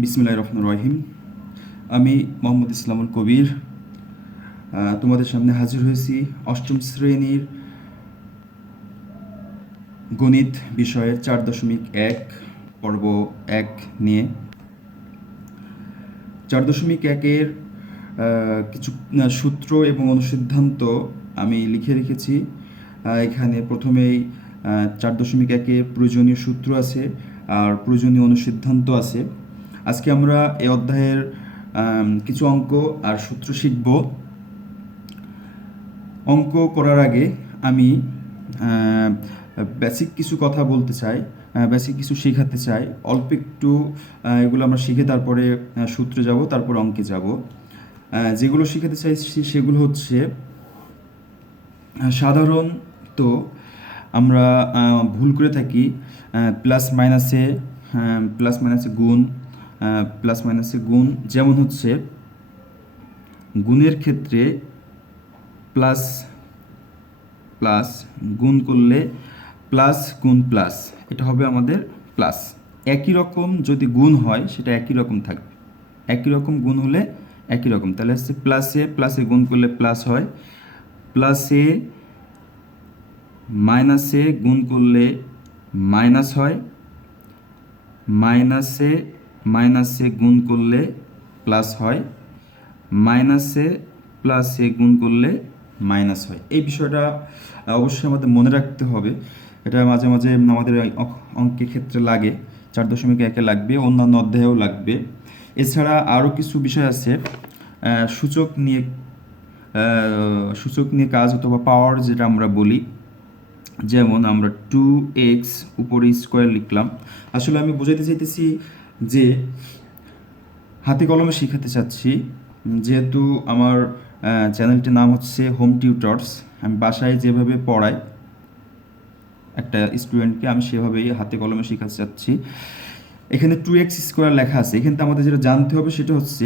বিসমিল্লাহির রহমানির রহিম। আমি মোহাম্মদ ইসলামুল কবির তোমাদের সামনে হাজির হয়েছি অষ্টম শ্রেণীর গণিত বিষয়ের 4.1 পর্ব 1 নিয়ে। 4.1-এর কিছু সূত্র এবং অনুসিদ্ধান্ত আমি লিখে রেখেছি। এখানে প্রথমেই 4.1-এ প্রয়োজনীয় সূত্র আছে আর প্রয়োজনীয় অনুসিদ্ধান্ত আছে। আজকে আমরা এই অধ্যায়ের কিছু অঙ্ক আর সূত্র শিখব। অঙ্ক করার আগে আমি বেসিক কিছু কথা বলতে চাই, বেসিক কিছু শেখাতে চাই। অল্প একটু এগুলো আমরা শিখে তারপরে সূত্রে যাব, তারপর অঙ্কে যাব। যেগুলো শেখাতে চাইছি সেগুলো হচ্ছে, সাধারণত আমরা ভুল করে থাকি প্লাস মাইনাসে গুণ। যেমন হচ্ছে গুণের ক্ষেত্রে প্লাস গুণ করলে প্লাস গুণ প্লাস, এটা হবে আমাদের প্লাস। একই রকম যদি গুণ হয় সেটা একই রকম থাকবে, একই রকম গুণ হলে একই রকম। তাহলে হচ্ছে প্লাসে গুণ করলে প্লাস হয়, প্লাসে মাইনাসে গুণ করলে মাইনাস হয়, মাইনাসে গুণ করলে প্লাস হয়, প্লাসে গুণ করলে মাইনাস হয়। এই বিষয়টা অবশ্যই আমাদের মনে রাখতে হবে। এটা মাঝে মাঝে আমাদের অঙ্কের ক্ষেত্রে লাগে, 4.1-এ লাগবে, অন্যান্য অধ্যায়েও লাগবে। এছাড়া আরও কিছু বিষয় আছে সূচক নিয়ে কাজ, অথবা পাওয়ার যেটা আমরা বলি। যেমন আমরা 2x উপরে স্কোয়ার লিখলাম। আসলে আমি বোঝাতে চাইতেছি যে হাতে কলমে শেখাতে চাচ্ছি। যেহেতু আমার চ্যানেলটির নাম হচ্ছে হোম টিউটরস, আমি বাসায় যেভাবে পড়াই একটা স্টুডেন্টকে, আমি সেভাবেই হাতে কলমে শেখাতে চাচ্ছি। এখানে 2x স্কোয়ার লেখা আছে। এখানে আমাদের যেটা জানতে হবে সেটা হচ্ছে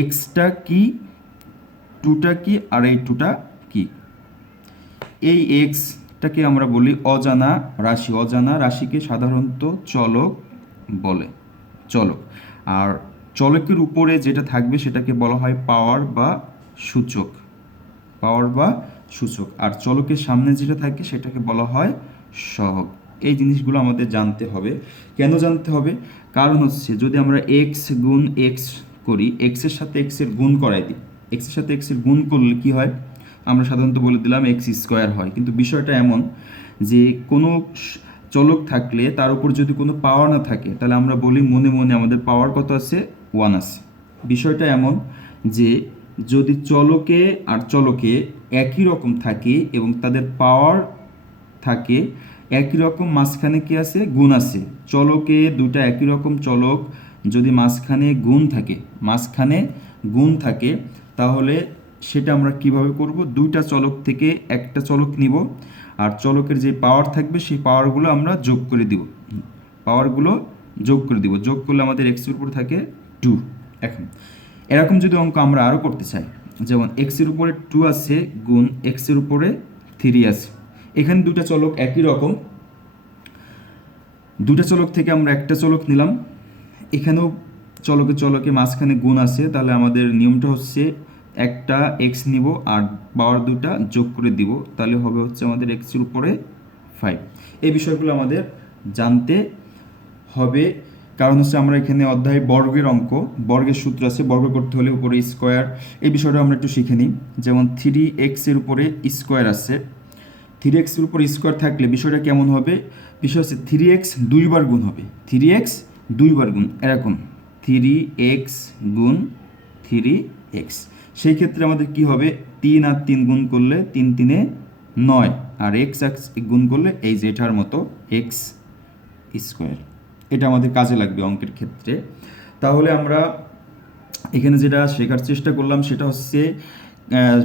এক্সটা কি, 2টা কি, আর এই 2টা কি। এই এক্সটাকে আমরা বলি অজানা রাশি। অজানা রাশিকে সাধারণত চলক বলে, চলক। আর চলকের উপরে যেটা থাকবে সেটাকে বলা হয় পাওয়ার বা সূচক, আর চলকের সামনে যেটা থাকে সেটাকে বলা হয় সহগ। এই জিনিসগুলো আমাদের জানতে হবে। কেন জানতে হবে? কারণ হচ্ছে যদি আমরা এক্স গুণ এক্স করি, এক্সের সাথে এক্সের গুণ করাই দিই, এক্সের সাথে এক্সের গুণ করলে কি হয়? আমরা সাধারণত বলে দিলাম এক্স স্কোয়ার হয়। কিন্তু বিষয়টা এমন যে কোনো চলক থাকলে তার উপর যদি কোনো পাওয়ার না থাকে, তাহলে আমরা বলি মনে মনে আমাদের পাওয়ার কত আছে? 1 আছে। বিষয়টা এমন যে যদি চলকে আর চলকে একই রকম থাকে এবং তাদের পাওয়ার থাকে একই রকম, মাঝখানে কি আছে? গুণ আছে। চলকে দুটা একই রকম চলক যদি মাঝখানে গুণ থাকে তাহলে সেটা আমরা কিভাবে করব? দুইটা চলক থেকে একটা চলক নিব, আর চলকের যে পাওয়ার থাকবে সেই পাওয়ারগুলো আমরা যোগ করে দিব, যোগ করলে আমাদের এক্সের উপর থাকে 2। এখন এরকম যদি অঙ্ক আমরা আরও করতে চাই, যেমন এক্সের উপরে 2 আছে গুণ এক্সের উপরে 3 আছে। এখানে দুটা চলক একই রকম, দুটা চলক থেকে আমরা একটা চলক নিলাম। এখানেও চলকে মাঝখানে গুণ আছে, তাহলে আমাদের নিয়মটা হচ্ছে একটা এক্স নিব আর পাওয়ার দুটা যোগ করে দিব, তাহলে হবে হচ্ছে আমাদের এক্সের উপরে 5। এই বিষয়গুলো আমাদের জানতে হবে, কারণ হচ্ছে আমরা এখানে অধ্যায় বর্গের অঙ্ক, বর্গের সূত্র আছে, বর্গ করতে হলে উপরে স্কোয়ার। এই বিষয়টা আমরা একটু শিখে নিই। যেমন 3x-এর উপরে স্কোয়ার আছে, 3x-এর উপরে স্কোয়ার থাকলে বিষয়টা কেমন হবে? বিষয় হচ্ছে 3x দুইবার গুণ হবে, 3x দুইবার গুণ, এরকম 3x গুণ 3x। সেই ক্ষেত্রে আমাদের কি হবে? 3 আর 3 গুণ করলে 3 3-এ 9, আর x গুণ করলে এই যে এটার মতো x স্কোয়ার। এটা আমাদের কাজে লাগবে অঙ্কের ক্ষেত্রে। তাহলে আমরা এখানে যেটা শেখার চেষ্টা করলাম সেটা হচ্ছে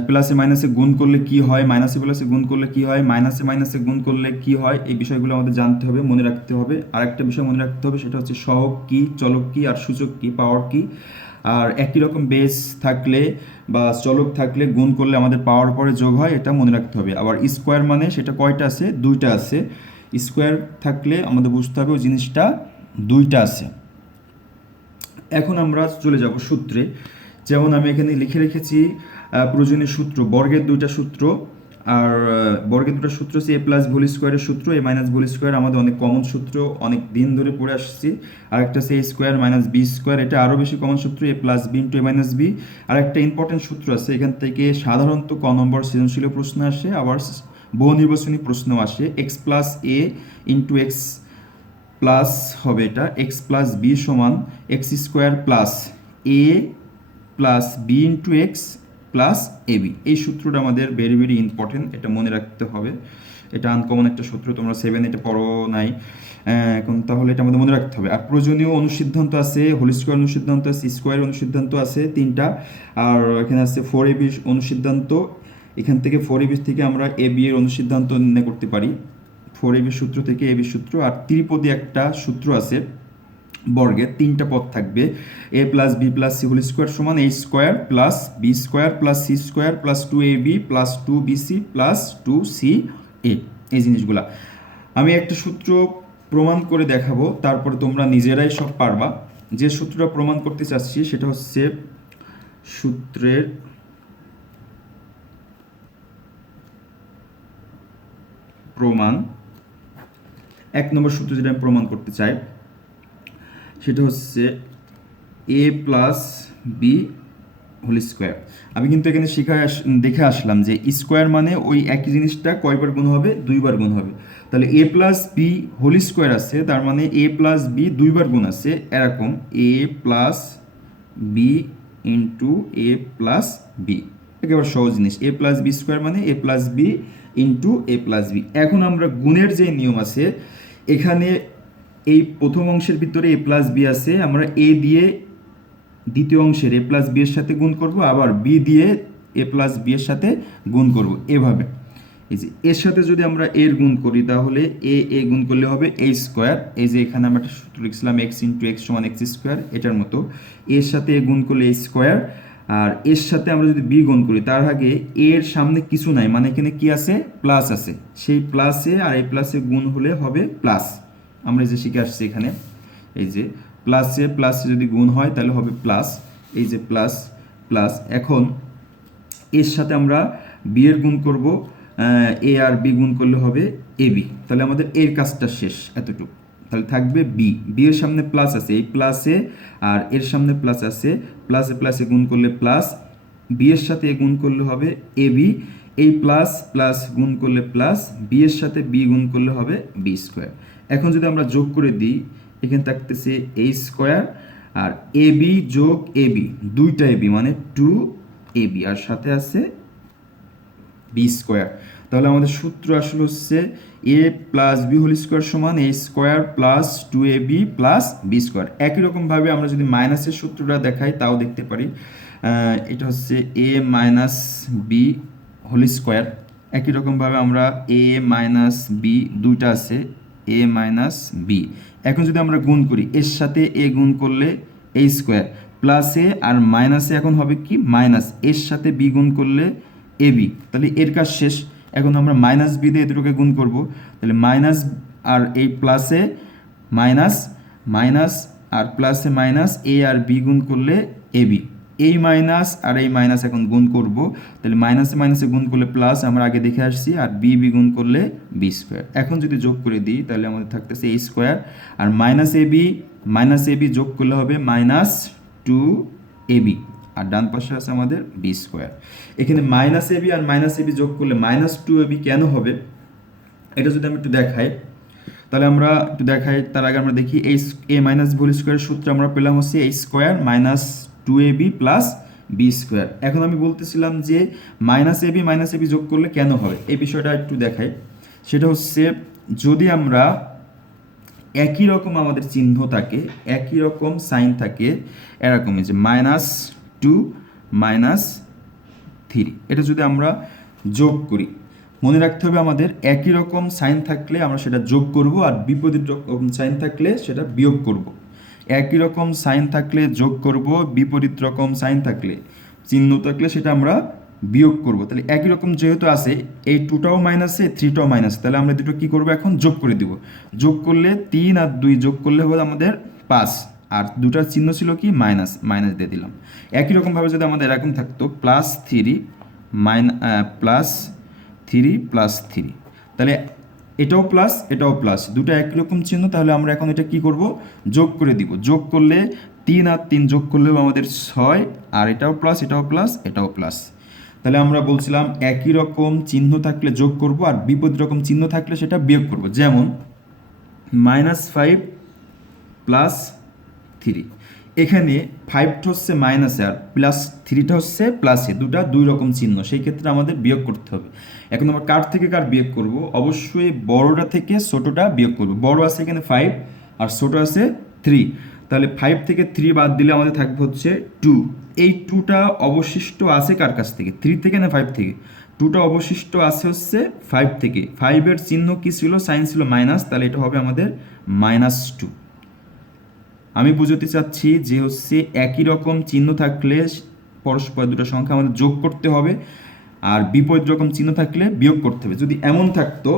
প্লাসে মাইনাসে গুণ করলে কি হয়, মাইনাসে প্লাসে গুণ করলে কি হয়, মাইনাসে গুণ করলে কি হয়, এই বিষয়গুলো আমাদের জানতে হবে, মনে রাখতে হবে। আরেকটা বিষয় মনে রাখতে হবে, সেটা হচ্ছে সহগ কি, চলক কি, আর সূচক কি, পাওয়ার কি। আর একই রকম বেস থাকলে বা চলক থাকলে গুণ করলে আমাদের পাওয়ার পরে যোগ হয়, এটা মনে রাখতে হবে। আবার স্কোয়ার মানে সেটা কয়টা আছে? 2টা আছে। স্কোয়ার থাকলে আমাদের বুঝতে হবে ওই জিনিসটা 2টা আছে। এখন আমরা চলে যাব সূত্রে। যেমন আমি এখানে লিখে রেখেছি প্রয়োজনীয় সূত্র, বর্গের দুইটা সূত্র। আর বর্গের দুটো সূত্র হচ্ছে এ প্লাস হোল স্কোয়ারের সূত্র, এ মাইনাস হোল স্কোয়ার আমাদের অনেক কমন সূত্র, অনেক দিন ধরে পড়ে আসছি। আর একটা হচ্ছে a square minus B square, এটা আরও বেশি কমন সূত্র, এ প্লাস বি ইন্টু এ মাইনাস বি। আর একটা ইম্পর্টেন্ট সূত্র আছে, এখান থেকে সাধারণত ক নম্বর সৃজনশীল প্রশ্ন আসে, আবার বহু নির্বাচনী প্রশ্ন আসে। X plus a into x plus হবে এটা এক্স প্লাস বি সমান x square plus a plus b into x plus a b. এই সূত্রটা আমাদের ভেরি ভেরি ইম্পর্টেন্ট, এটা মনে রাখতে হবে। এটা আনকমন একটা সূত্র, তোমরা 7 এটা পড়ো নাই এখন, তাহলে এটা আমাদের মনে রাখতে হবে। আর প্রয়োজনীয় অনুসিদ্ধান্ত আছে, হোল স্কোয়ার অনুসিদ্ধান্ত আছে, স্কোয়ার অনুসিদ্ধান্ত আছে 3টা। আর এখানে আছে 4ab অনুসিদ্ধান্ত, এখান থেকে 4ab থেকে আমরা এ বি এর অনুসিদ্ধান্ত নির্ণয় করতে পারি, 4ab সূত্র থেকে এ বি সূত্র। আর ত্রিপদী একটা সূত্র আছে, বর্গের 3টা পদ থাকবে, a plus b plus c whole square সমান a square plus b square plus c square plus 2ab plus 2bc plus 2ca। এই জিনিসগুলা আমি একটা সূত্র প্রমাণ করে দেখাবো, তারপরে তোমরা নিজেরাই সব পারবা। যে সূত্রটা প্রমাণ করতে চাচ্ছি সেটা হচ্ছে সূত্রের প্রমাণ। 1 নম্বর সূত্র যেটা আমি প্রমাণ করতে চাই সেটা হচ্ছে a plus b whole square. আমি কিন্তু এখানে দেখে আসলাম যে স্কোয়ার মানে ওই একই জিনিসটা কয়বার গুণ হবে, 2বার গুণ হবে। তাহলে এ প্লাস বি হোল স্কোয়ার আছে, তার মানে এ প্লাস বি 2বার গুণ আছে, এরকম এ প্লাস বি ইন্টু এ প্লাস বি, একেবারে সহজ জিনিস। এ প্লাস বি স্কোয়ার মানে এ প্লাস বি ইন্টু এ প্লাস বি। এখন আমরা গুণের যে নিয়ম আছে, এখানে এই প্রথম অংশের ভিতরে এ প্লাস বি আছে, আমরা এ দিয়ে দ্বিতীয় অংশের এ প্লাস বি এর সাথে গুণ করব, আবার বি দিয়ে এ প্লাস বি এর সাথে গুণ করব, এভাবে। এই যে এর সাথে যদি আমরা এর গুণ করি তাহলে এ গুণ করলে হবে এ স্কোয়ার। এই যে এখানে আমরা একটা সূত্র লিখছিলাম এক্স ইন্টু এক্স সমান এক্স স্কোয়ার, এটার মতো এর সাথে এ গুণ করলে এ স্কোয়ার। আর এর সাথে আমরা যদি বি গুণ করি, তার আগে এর সামনে কিছু নাই, মানে এখানে কি আছে, প্লাস আছে, সেই প্লাসে আর এই প্লাসে গুণ হলে হবে প্লাস। আমরা যে শিখে আসছি এখানে, এই যে প্লাসে প্লাসে যদি গুণ হয় তাহলে হবে প্লাস, এই যে প্লাস প্লাস। এখন এর সাথে আমরা বি এর গুণ করব, এ আর বি গুণ করলে হবে এ বি। তাহলে আমাদের এর কাজটা শেষ, এতটুকু। তাহলে থাকবে বি, বি এর সামনে প্লাস আছে, এই প্লাসে আর এর সামনে প্লাস আছে, প্লাসে প্লাসে গুণ করলে প্লাস, বি এর সাথে এ গুণ করলে হবে এ বি, এই প্লাস প্লাস গুণ করলে প্লাস, বি এর সাথে বি গুণ করলে হবে বি স্কোয়ার। এখন যদি আমরা যোগ করে দিই, এখানে থাকতেছে এ স্কোয়ার আর এ বি যোগ এ বি, 2টা এ বি মানে 2ab, আর সাথে আছে বি স্কোয়ার। তাহলে আমাদের সূত্র আসলে হচ্ছে a plus b whole square সমান a square plus 2ab plus b square. একই রকমভাবে আমরা যদি মাইনাসের সূত্রটা দেখাই তাও দেখতে পারি, এটা হচ্ছে a minus b whole square. একই রকমভাবে আমরা এ মাইনাস বি, 2টা আছে এ মাইনাস বি। এখন যদি আমরা গুণ করি, এর সাথে এ গুণ করলে এ স্কোয়ার, প্লাসে আর মাইনাসে এখন হবে কি মাইনাস, এর সাথে বি গুণ করলে এ বি। তাহলে এর কাজ শেষ। এখন আমরা মাইনাস বি দিয়ে দুটোকে গুণ করব, তাহলে মাইনাস আর এই প্লাসে মাইনাস, মাইনাস আর প্লাসে মাইনাস, এ আর বি গুণ করলে এ বি। এই মাইনাস আর এই মাইনাস এখন গুণ করব, তাহলে মাইনাসে মাইনাসে গুণ করলে প্লাস, আমরা আগে দেখে আসছি, আর বি বি গুণ করলে বি স্কোয়ার। এখন যদি যোগ করে দিই তাহলে আমাদের থাকতেছে এ square R minus A B যোগ করলে হবে মাইনাস 2ab, আর ডান পাশে আছে আমাদের বি স্কোয়ার। এখানে minus A B R minus A B যোগ করলে মাইনাস 2ab কেন হবে, এটা যদি আমি একটু দেখাই, তাহলে আমরা একটু দেখাই, তার আগে আমরা দেখি এ মাইনাস হোল স্কোয়ারের সূত্র আমরা পেলাম হচ্ছে a square minus 2ab plus b square. এখন আমি বলতেছিলাম যে মাইনাস এ বি যোগ করলে কেন হবে, এই বিষয়টা একটু দেখাই। সেটা হচ্ছে যদি আমরা একই রকম আমাদের চিহ্ন থাকে, একই রকম সাইন থাকে, এরকমই যে -2 -3, এটা যদি আমরা যোগ করি, মনে রাখতে হবে আমাদের একই রকম সাইন থাকলে আমরা সেটা যোগ করব, আর বিপরীত রকম সাইন থাকলে সেটা বিয়োগ করব। একই রকম সাইন থাকলে যোগ করব, বিপরীত রকম সাইন থাকলে, চিহ্ন থাকলে সেটা আমরা বিয়োগ করব। তাহলে একই রকম যেহেতু আছে, এই 2টাও মাইনাসে 3টাও মাইনাস, তাহলে আমরা দুটো কী করবো, এখন যোগ করে দিব। যোগ করলে 3 আর 2 যোগ করলে হবে আমাদের 5, আর দুটার চিহ্ন ছিল কি মাইনাস, মাইনাস দিয়ে দিলাম। একই রকমভাবে যদি আমাদের এরকম থাকতো প্লাস থ্রি প্লাস থ্রি, তাহলে এটাও প্লাস এটাও প্লাস, দুটো একই রকম চিহ্ন, তাহলে আমরা এখন এটা কি করব, যোগ করে দিব। যোগ করলে 3 আর 3 যোগ করলেও আমাদের 6, আর এটাও প্লাস এটাও প্লাস এটাও প্লাস। তাহলে আমরা বলছিলাম একই রকম চিহ্ন থাকলে যোগ করব, আর বিপরীত রকম চিহ্ন থাকলে সেটা বিয়োগ করব। যেমন -5 প্লাস 3, এখানে 5টা হচ্ছে মাইনাসে আর প্লাস 3টা হচ্ছে প্লাসে, দুটা দুই রকম চিহ্ন, সেই ক্ষেত্রে আমাদের বিয়োগ করতে হবে। এখন আমরা কার থেকে কার বিয়োগ করব, অবশ্যই বড়টা থেকে ছোটটা বিয়োগ করব। বড় আছে এখানে 5 আর ছোট আছে 3, তাহলে 5 থেকে 3 বাদ দিলে আমাদের থাকবে হচ্ছে 2। এই 2টা অবশিষ্ট আছে কার কাছ থেকে, 3 থেকে না 5 থেকে? 2টা অবশিষ্ট আছে হচ্ছে 5 থেকে। 5-এর চিহ্ন কি ছিল, সাইন ছিল মাইনাস, তাহলে এটা হবে আমাদের -2। আমি বুঝতে চাচ্ছি যে হচ্ছে একই রকম চিহ্ন থাকলে পরস্পর দুটো সংখ্যা আমাদের যোগ করতে হবে, আর বিপরীত রকম চিহ্ন থাকলে বিয়োগ করতে হবে। যদি এমন থাকতো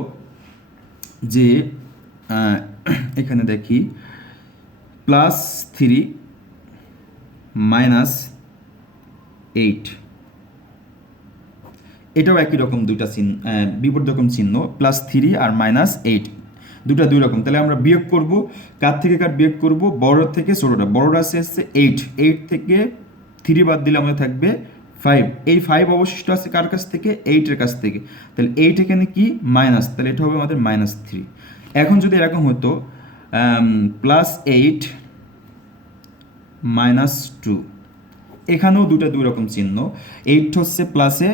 যে এখানে দেখি +3 -8, এটাও একই রকম দুইটা চিহ্ন, বিপরীত রকম চিহ্ন, +3 আর -8, দুটা দুই রকম। তাহলে আমরা বিয়োগ করব, কার থেকে কার বিয়োগ করব, বড় থেকে ছোটটা। বড়টা আছে 8, 8 থেকে 3 বাদ দিলে আমাদের থাকবে 5। এই 5 অবশিষ্ট আছে কার কাছ থেকে, 8-এর কাছ থেকে। তাহলে 8 এখানে কি মাইনাস, তাহলে এটা হবে আমাদের -3। এখন যদি এরকম হতো +8 -2, এখানেও দুটা দুই রকম চিহ্ন, 8 হচ্ছে প্লাসে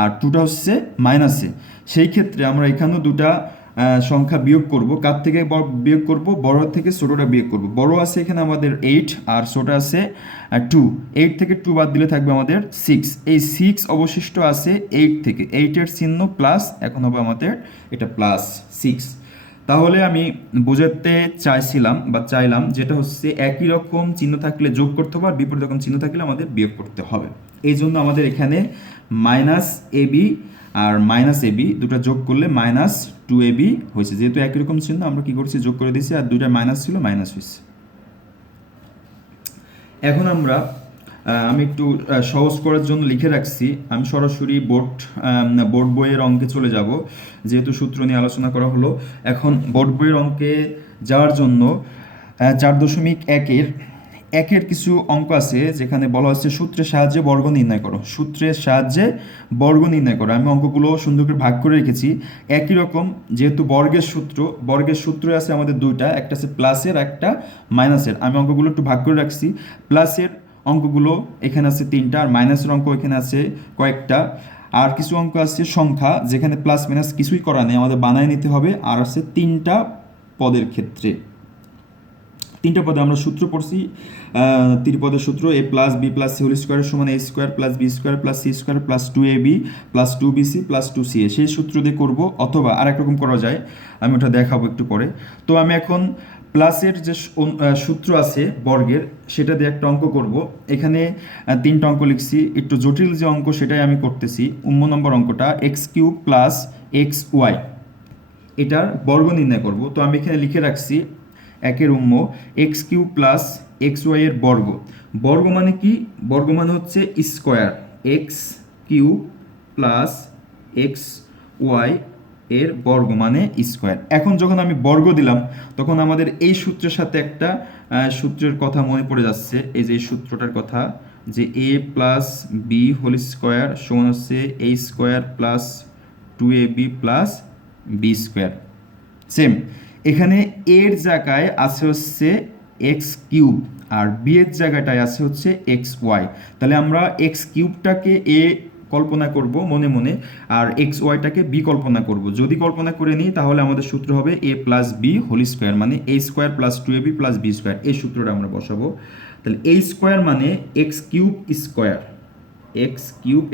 আর 2টা হচ্ছে মাইনাসে। সেই ক্ষেত্রে আমরা এখানেও দুটা সংখ্যা বিয়োগ করব। কার থেকে বিয়োগ করব, বড় থেকে ছোটটা বিয়োগ করব। বড় আছে এখানে আমাদের 8 আর ছোট আছে 2। 8 থেকে 2 বাদ দিলে থাকবে আমাদের 6। এই 6 অবশিষ্ট আছে 8 থেকে, 8-এর চিহ্ন প্লাস, এখন হবে আমাদের এটা +6। তাহলে আমি বোঝাতে চাইলাম যেটা হচ্ছে একই রকম চিহ্ন থাকলে যোগ করতে হবে, আর বিপরীত রকম চিহ্ন থাকলে আমাদের বিয়োগ করতে হবে। এই জন্য আমাদের এখানে -ab আর -ab দুটো যোগ করলে -2ab হয়েছে। যেহেতু একই রকম চিহ্ন আমরা কি করছি, যোগ করে দিয়েছি, আর দুটা মাইনাস ছিল মাইনাস হয়েছে। এখন আমি একটু সহজ করার জন্য লিখে রাখছি, আমি সরাসরি বোর্ড বইয়ের অঙ্কে চলে যাব, যেহেতু সূত্র নিয়ে আলোচনা করা হলো। এখন বোর্ড বইয়ের অঙ্কে যাওয়ার জন্য 4.1-এর কিছু অঙ্ক আছে যেখানে বলা হচ্ছে সূত্রের সাহায্যে বর্গ নির্ণয় করো। সূত্রের সাহায্যে বর্গ নির্ণয় করো। আমি অঙ্কগুলো সুন্দর করে ভাগ করে রেখেছি একই রকম, যেহেতু বর্গের সূত্র আছে আমাদের দুইটা, একটা আছে প্লাসের একটা মাইনাসের। আমি অঙ্কগুলো একটু ভাগ করে রাখছি। প্লাসের অঙ্কগুলো এখানে আছে 3টা, আর মাইনাসের অঙ্ক এখানে আছে কয়েকটা। আর কিছু অঙ্ক আছে সংখ্যা, যেখানে প্লাস মাইনাস কিছুই করা নেই, আমাদের বানায় নিতে হবে। আর আছে 3টা পদের ক্ষেত্রে, 3টা পদে আমরা সূত্র পড়ছি। ত্রিপদের সূত্র a+b+c² = a²+b² + c² + 2ab + 2ca, সেই সূত্র দিয়ে করব। অথবা আরেক রকম করা যায়, আমি ওটা দেখাবো একটু পরে। তো আমি এখন প্লাসের যে সূত্র আছে বর্গের, সেটা দিয়ে একটা অঙ্ক করব। এখানে 3টা অঙ্ক লিখছি, একটু জটিল যে অঙ্ক সেটাই আমি করতেছি। নম্বর অঙ্কটা x³ + xy, এটার বর্গ নির্ণয় করব। তো আমি এখানে লিখে রাখছি 1-এর x³ + xy এর বর্গ। বর্গ মানে কি, বর্গ মানে হচ্ছে স্কোয়ার, x³ + xy এর বর্গ মানে স্কোয়ার। এখন যখন আমি বর্গ দিলাম, তখন আমাদের এই সূত্রের সাথে একটা সূত্রের কথা মনে পড়ে যাচ্ছে, এই যে এই সূত্রটার কথা, যে a+b² সমান হচ্ছে a² + 2ab + b²। সেম এখানে এর জায়গায় আছে হচ্ছে x³ আর বি এর জায়গাটায় আছে হচ্ছে xy। তাহলে আমরা x³ a কল্পনা করব মনে মনে, আর xy-টাকে b কল্পনা করব। যদি কল্পনা করে নিই তাহলে আমাদের সূত্র হবে a+b² মানে a² + 2ab + b²। এই সূত্রটা আমরা বসাবো। তাহলে a² মানে x³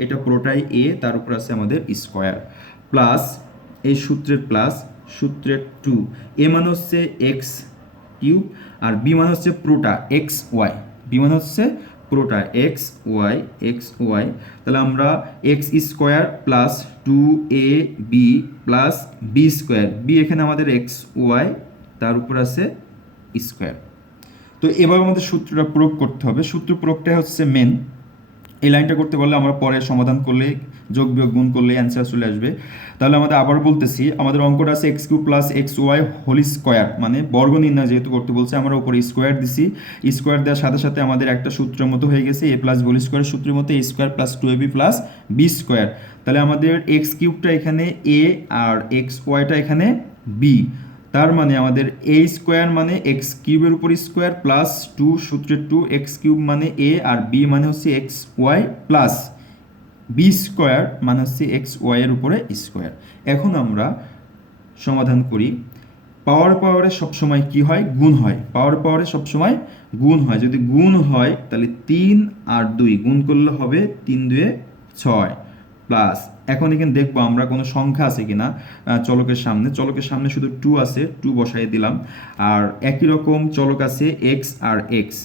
এটা পুরোটাই a, তার উপর আছে আমাদের স্কোয়ার, প্লাস এই সূত্রের 2, এ মানে হচ্ছে x³ আর বি মানে হচ্ছে পুরোটা xy, বি মানে হচ্ছে পুরোটা xy। তাহলে আমরা x² + 2ab + b², বি এখানে আমাদের xy, তার উপর আছে স্কোয়ার। তো এবার আমাদের সূত্রটা প্রয়োগ করতে হবে। সূত্র প্রয়োগটাই হচ্ছে মেন। এই লাইনটা করতে পারলে আমরা পরে সমাধান করলে যোগ বিয়োগ গুণ করলে অ্যান্সার চলে আসবে। তাহলে আমাদের আবার বলতেছি, আমাদের অঙ্কটা আছে x cube plus x y whole square, মানে বর্গ নির্ণয় যেহেতু করতে বলছে আমরা উপরে স্কোয়ার দিছি। স্কোয়ার দেওয়ার সাথে সাথে আমাদের একটা সূত্রের মতো হয়ে গেছে, এ প্লাস হোল স্কোয়ারের সূত্রের মতো এ square plus two a B plus b square. তাহলে আমাদের এক্স কিউবটা এখানে এ আর এক্স ওয়াইটা এখানে বি। তার মানে আমাদের এ স্কোয়ার মানে এক্স কিউবের উপর স্কোয়ার প্লাস টু সূত্রের টু, এক্স কিউব মানে এ আর বি মানে হচ্ছে x y plus b square মানে হচ্ছে এক্স ওয়াইয়ের উপরে স্কোয়ার। এখন আমরা সমাধান করি। পাওয়ারে সবসময় কি হয়? গুণ হয়। পাওয়ারে সবসময় গুণ হয়। যদি গুণ হয় তাহলে 3 আর 2 গুণ করলে হবে 3 2 6 প্লাস, এখন এখানে দেখবো আমরা কোনো সংখ্যা আছে কিনা চলকের সামনে শুধু 2 আছে, 2 বসাই দিলাম। আর একই রকম চলক আছে এক্স আর এক্স,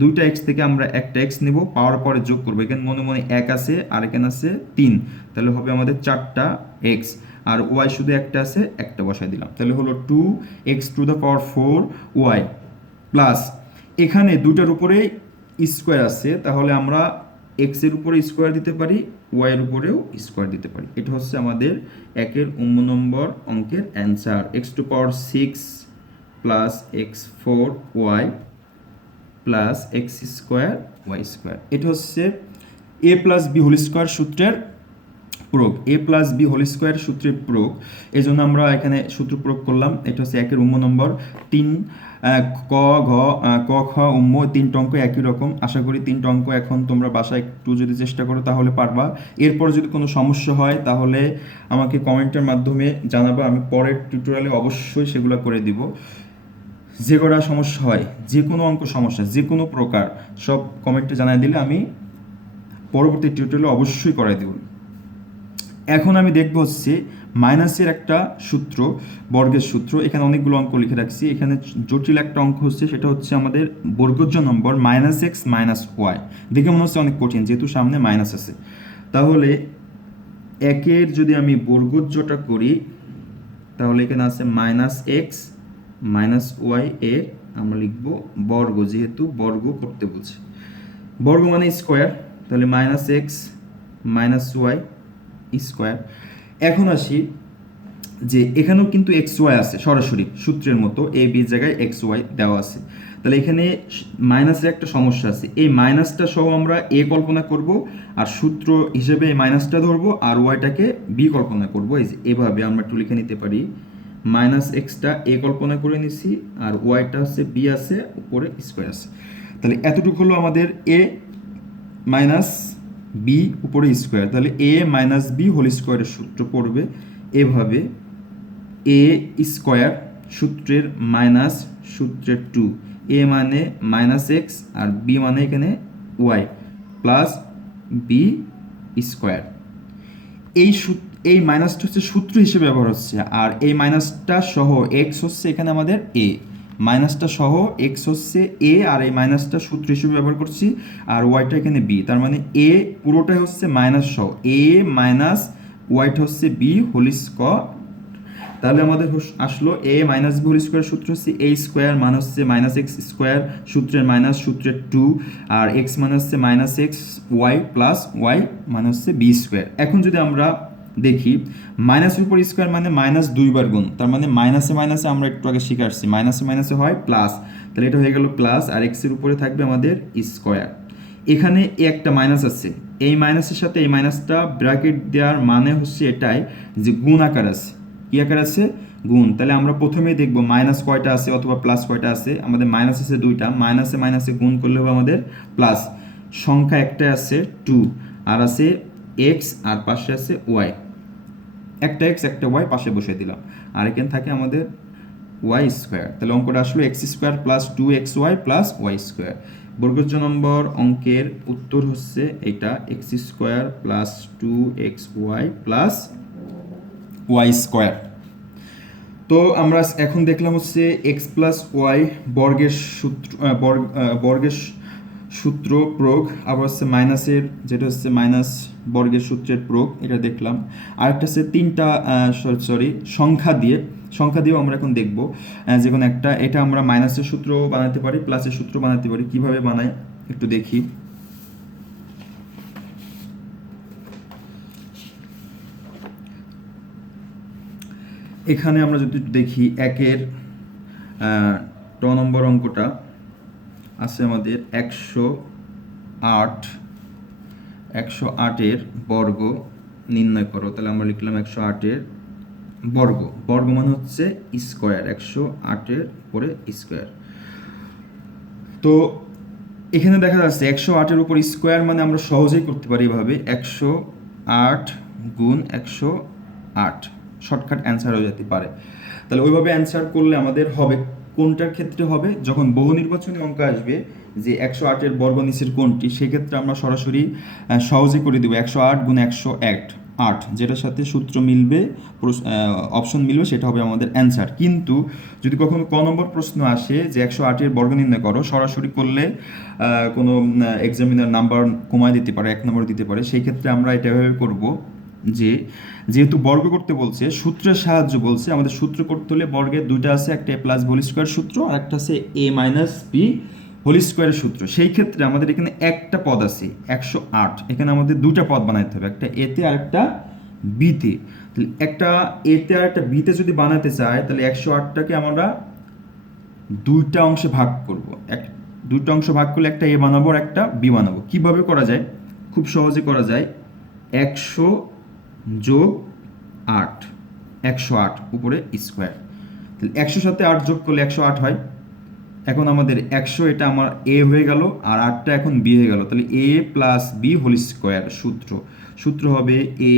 দুইটা এক্স থেকে আমরা একটা এক্স নেব, পাওয়ার পরে যোগ করবো। এখানে মনে মনে 1 আছে আর এখানে আছে 3, তাহলে হবে আমাদের 4টা এক্স। আর ওয়াই শুধু একটা আছে, একটা বসাই দিলাম, তাহলে হলো 2x to the power 4 y plus, এখানে দুটার উপরে স্কোয়ার আছে, তাহলে আমরা এক্স এর উপরে স্কোয়ার দিতে পারি, ওয়াই এর উপরেও স্কোয়ার দিতে পারি। এটা হচ্ছে আমাদের 1 নম্বর অঙ্কের অ্যান্সার। এক্স টু পাওয়ার 6 plus x 4 y plus x square y square. এটা হচ্ছে a plus b whole square সূত্রের প্রয়োগ। A plus b whole square সূত্রের প্রয়োগ, এই জন্য আমরা এখানে সূত্র প্রয়োগ করলাম। এটা হচ্ছে 1 নম্বর 3 ক ঘ ক খ উম্ম 3টা অঙ্ক একই রকম। আশা করি 3টা অঙ্ক এখন তোমরা বাসায় একটু যদি চেষ্টা করো তাহলে পারবা। এরপর যদি কোনো সমস্যা হয় তাহলে আমাকে কমেন্টের মাধ্যমে জানাবা, আমি পরের টিউটোরিয়ালে অবশ্যই সেগুলো করে দিব। যে কটা সমস্যা হয়, যে কোনো অঙ্ক সমস্যা যে কোনো প্রকার, সব কমেন্টে জানাই দিলে আমি পরবর্তী টিউটোরিয়ালে অবশ্যই করাই দেব। এখন আমি দেখব হচ্ছে মাইনাসের একটা সূত্র, বর্গের সূত্র। এখানে অনেকগুলো অঙ্ক লিখে রাখছি। এখানে জটিল একটা অঙ্ক হচ্ছে, সেটা হচ্ছে আমাদের বর্গজ নম্বর মাইনাস এক্স মাইনাস ওয়াই। দেখে মনে হচ্ছে অনেক কঠিন, যেহেতু সামনে মাইনাস আছে। তাহলে একের যদি আমি বর্গজটা করি তাহলে এখানে আছে মাইনাস এক্স মাইনাস ওয়াই এর আমরা লিখব বর্গ, যেহেতু বর্গ করতে বলছে। বর্গ মানে স্কোয়ার, তাহলে minus x minus y square. এখন আসি যে এখানেও কিন্তু এক্স ওয়াই আছে সরাসরি সূত্রের মতো, এ বি জায়গায় এক্স ওয়াই দেওয়া আছে। তাহলে এখানে মাইনাসের একটা সমস্যা আছে, এই মাইনাসটা সহ আমরা এ কল্পনা করব আর সূত্র হিসেবে এই মাইনাসটা ধরবো আর ওয়াইটাকে বি কল্পনা করবো। এই যে এভাবে আমরা একটু লিখে নিতে পারি, মাইনাস এক্সটা এ কল্পনা করে নিছি আর ওয়াইটা হচ্ছে বি আছে, উপরে স্কোয়ার আছে। তাহলে এতটুকু হলো আমাদের এ মাইনাস বি উপরে স্কোয়ার। তাহলে এ মাইনাস বি হোল স্কোয়ারের সূত্র পড়বে এভাবে, এ স্কোয়ার সূত্রের মাইনাস সূত্রের 2, এ মানে মাইনাস এক্স আর বি মানে এখানে ওয়াই প্লাস বি স্কোয়ার। এই মাইনাসটা হচ্ছে সূত্র হিসেবে ব্যবহার হচ্ছে, আর এই মাইনাসটা সহ এক্স হচ্ছে এখানে আমাদের এ, মাইনাসটা সহ এক্স হচ্ছে এ আর এই মাইনাসটা সূত্র হিসেবে ব্যবহার করছি, আর ওয়াইটা এখানে বি। তার মানে এ পুরোটাই হচ্ছে মাইনাস সহ, এ মাইনাস ওয়াইটা হচ্ছে বি হোল স্কোয়ার। তাহলে আমাদের আসলো a minus b whole square সূত্র হচ্ছে এ স্কোয়ার মানে হচ্ছে মাইনাস এক্স স্কোয়ার সূত্রের মাইনাস সূত্রের 2, আর এক্স মানে হচ্ছে minus x y plus y মানে হচ্ছে বি স্কোয়ার। এখন যদি আমরা দেখি মাইনাসের উপর স্কোয়ার মানে মাইনাস 2 বার গুণ, তার মানে মাইনাসে মাইনাসে আমরা একটু আগে শিখে আসছি মাইনাসে মাইনাসে হয় প্লাস, তাহলে এটা হয়ে গেল প্লাস, আর এক্সের উপরে থাকবে আমাদের স্কোয়ার। এখানে একটা মাইনাস আছে, এই মাইনাসের সাথে এই মাইনাসটা ব্র্যাকেট দেওয়ার মানে হচ্ছে এটাই যে গুণ আকার আছে। কি আকার আছে? গুণ। তাহলে আমরা প্রথমেই দেখবো মাইনাস কয়টা আছে অথবা প্লাস কয়টা আছে। আমাদের মাইনাস আছে 2টা, মাইনাসে মাইনাসে গুণ করলে হবে আমাদের প্লাস। সংখ্যা একটাই আছে 2, আর আছে এক্স আর পাশে আছে ওয়াই, একটা এক্স একটা ওয়াই পাশে বসে দিলাম, আর এখানে থাকে আমাদের ওয়াই স্কোয়ার। তাহলে অঙ্কটা আসলে x square plus 2x y plus y square. বর্গজ নম্বর অঙ্কের উত্তর হচ্ছে এটা, x square plus 2x y plus y square. তো আমরা এখন দেখলাম হচ্ছে এক্স প্লাস ওয়াই বর্গের সূত্র, বর্গের সূত্র প্রয়োগ, আবার হচ্ছে মাইনাসের যেটা হচ্ছে মাইনাস বর্গের সূত্রের প্রয়োগ, এটা দেখলাম। আরেকটা হচ্ছে 3টা সংখ্যা দিয়ে সংখ্যা দিয়েও আমরা এখন দেখব যে কোনো একটা। এটা আমরা মাইনাসের সূত্র বানাতে পারি, প্লাসের সূত্র বানাতে পারি। কিভাবে বানাই একটু দেখি। এখানে আমরা যদি দেখি একের নম্বর অঙ্কটা আছে আমাদের 108 বর্গ নির্ণয় করো। তাহলে আমরা লিখলাম 108 বর্গ। বর্গ মানে হচ্ছে স্কোয়ার, 108 উপরে স্কোয়ার। তো এখানে দেখা যাচ্ছে 108 উপর স্কোয়ার মানে আমরা সহজেই করতে পারি এভাবে, 108 গুণ 108, শর্টকাট অ্যান্সার হয়ে যেতে পারে। তাহলে ওইভাবে অ্যান্সার করলে আমাদের হবে কোনটার ক্ষেত্রে হবে, যখন বহু নির্বাচনী অঙ্ক আসবে যে 108 বর্গ নিচের কোনটি, সেক্ষেত্রে আমরা সরাসরি সহজে করে দেবো 108 গুণ 108, যেটার সাথে সূত্র মিলবে, অপশন মিলবে, সেটা হবে আমাদের অ্যান্সার। কিন্তু যদি কখনো ক নম্বর প্রশ্ন আসে যে 108 বর্গ নির্ণয় করো, সরাসরি করলে কোনো এক্সামিনার নাম্বার কমায় দিতে পারে, 1 নম্বর দিতে পারে। সেই ক্ষেত্রে আমরা এটা এভাবে করব যে যেহেতু বর্গ করতে বলছে, সূত্রের সাহায্য বলছে, আমাদের সূত্র করতে হলে বর্গের দুইটা আছে, একটা এ প্লাস হোল স্কোয়ার সূত্র আর একটা আছে এ মাইনাস বি হোল স্কোয়ারের সূত্র। সেই ক্ষেত্রে আমাদের এখানে একটা পদ আছে 108, এখানে আমাদের দুটা পদ বানাইতে হবে, একটা এতে আর একটা বিতে। তাহলে একটা এতে আর একটা বিতে যদি বানাতে চাই, তাহলে 108টাকে আমরা দুইটা অংশে ভাগ করব। দুইটা অংশ ভাগ করলে একটা এ বানাবো আর একটা বি বানাবো। কিভাবে করা যায়? খুব সহজে করা যায়। 100 যোগ 8, 108 উপরে স্কোয়ার। তাহলে 100 সাথে 8 যোগ করলে 108 হয়। এখন আমাদের 100 এটা আমার এ হয়ে গেল আর 8টা এখন বি হয়ে গেল। তাহলে এ প্লাস বি হোল স্কোয়ার সূত্র হবে এ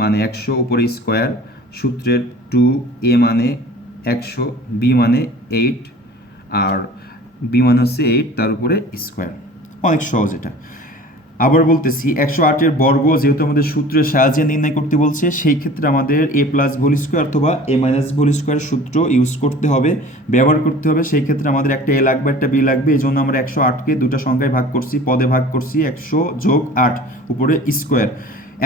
মানে 100 উপরে স্কোয়ার, সূত্রের 2 এ মানে 100, বি মানে 8 আর বি মানে হচ্ছে 8 তার উপরে স্কোয়ার। অনেক সহজ এটা। আবার বলতেছি 108 বর্গ যেহেতু আমাদের সূত্রের সাহায্যে নির্ণয় করতে বলছে, সেই ক্ষেত্রে আমাদের এ প্লাস হোল স্কোয়ার অথবা এ মাইনাস হোল স্কোয়ার সূত্র ইউজ করতে হবে, ব্যবহার করতে হবে। সেই ক্ষেত্রে আমাদের একটা এ লাগবে, একটা বি লাগবে। এই জন্য আমরা 108কে দুটা সংখ্যায় ভাগ করছি, পদে ভাগ করছি, 100 যোগ 8 উপরে স্কোয়ার।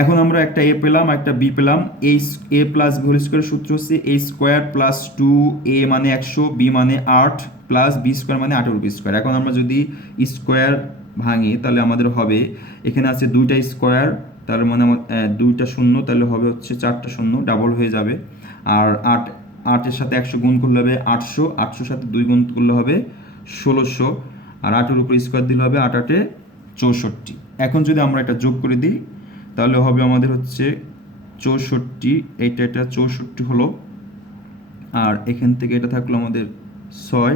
এখন আমরা একটা এ পেলাম, একটা বি পেলাম। এই এ প্লাস হোল স্কোয়ার সূত্র হচ্ছে এ স্কোয়ার প্লাস 2, এ মানে 100, বি মানে 8 প্লাস বি স্কোয়ার মানে 8 উপর স্কোয়ার। এখন আমরা যদি স্কোয়ার ভাঙি তাহলে আমাদের হবে, এখানে আছে দুইটা স্কোয়ার, তার মানে দুইটা শূন্য, তাহলে হবে হচ্ছে 4টা শূন্য, ডাবল হয়ে যাবে। আর 8 সাথে 100 গুণ করলে হবে 800, 800 সাথে 2 গুণ করলে হবে 1600, আর 8-এর উপর স্কোয়ার দিলে হবে 8-8 64। এখন যদি আমরা এটা যোগ করে দিই তাহলে হবে আমাদের হচ্ছে 64, এটা 64 হলো। আর এখান থেকে এটা থাকলো আমাদের 6,